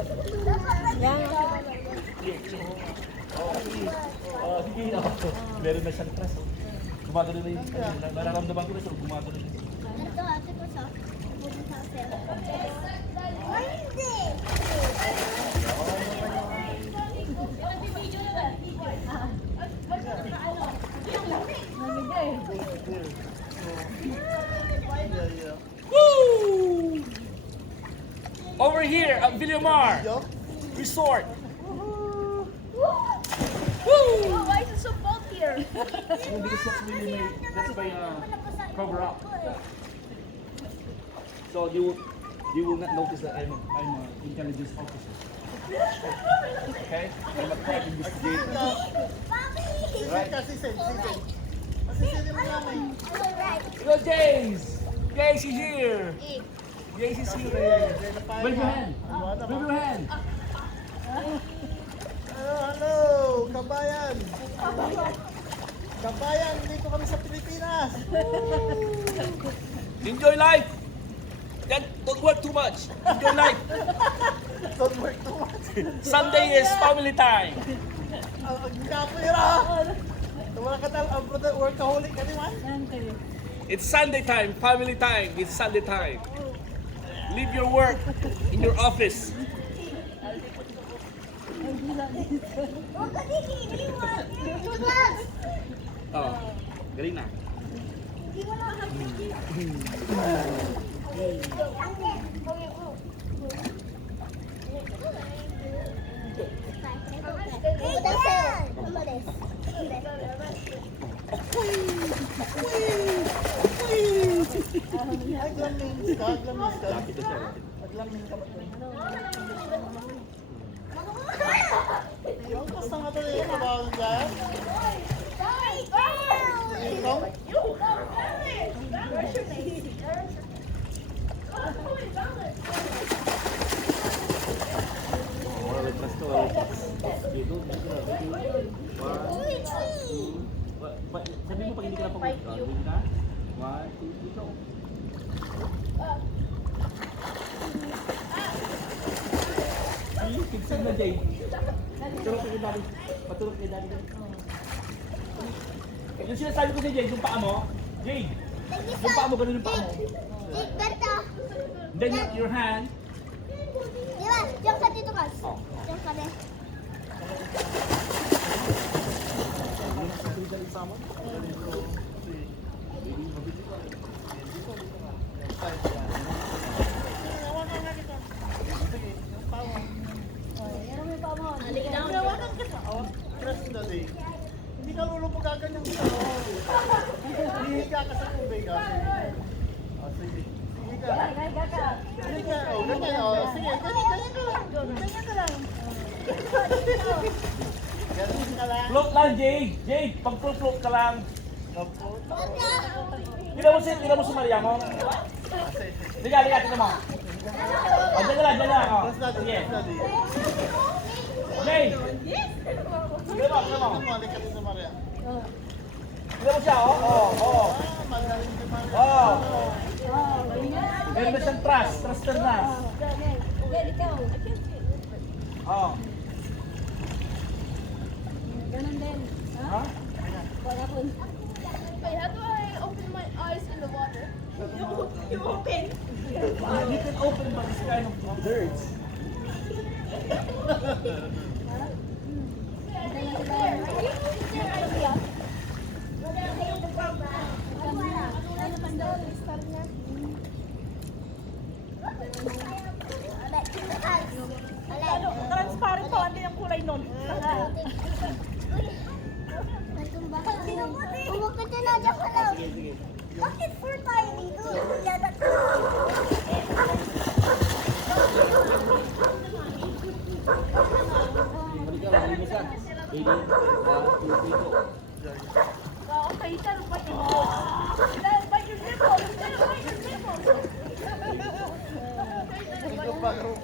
Sige, meron na siyang trust. Gumagano na yung nararamdaman ko na siya, gumagano na siya. Woo! Over here at Villamar Resort. Woo! Why is it so cold here? Because that's by cover up. So you will not notice that I'm an intelligence officer. Okay? I'm a crime investigator. Right? Go Jace! Jace is here! Jace is here! Wave your hand! Wave your hand! Hello, kabayan! Kabayan, dito kami sa Pilipinas! Enjoy life! Don't work too much! Enjoy life! Don't work too much! Sunday is family time! Ang kapira! Wala ka tal, brother, workaholic ka naman? It's Sunday time, family time. It's Sunday time. Leave your work in your office. Oh, galing na. Aglamin ka. Aglamin ka ba? Yung basta nga pala yung trabaho dyan? Ikaw? Sabi mo pag hindi ka na pag-uwi ka? 1, 2, 3, go. Ay, tigsan na, Jay. Patulog kay Daddy. Patulog kay Daddy. Yung sinasabi ko sa Jay, yung paa mo. Jay, yung paa mo, ganun yung paa mo. Then your hand. Diba? Diyan ka dito, Kas. Oh. Diyan ka din. Hindi ka lulupog agad yung isa. Hihiga ka sa tubig. Sige. Sige ka. Sige ka. Ganyan. Sige. Ganyan ka lang. Ganyan ka lang. Ganyan ka lang. Float lang, Jay. Jay, pag-float ka lang. Tira mo si Maria mo. Liga, tingnan mo. O, dyan lang. O, sige. Jay! Tingnan mo. Malik ka sa Maria. Tingnan mo siya, oh. Magaling si Maria. Oh. Meron na siyang thruster na. Oh. Ganun din. Ha? Wait, how do I open my eyes in the water? You open? You can open but it's kind of hurts. Transparent pa, hindi ang kulay nun. Umakit ka na, dyan ka lang. Bakit 4 tayo dito? Yadat ko. Okay, tanong pa ito. Bite your nipple. Bite your nipple.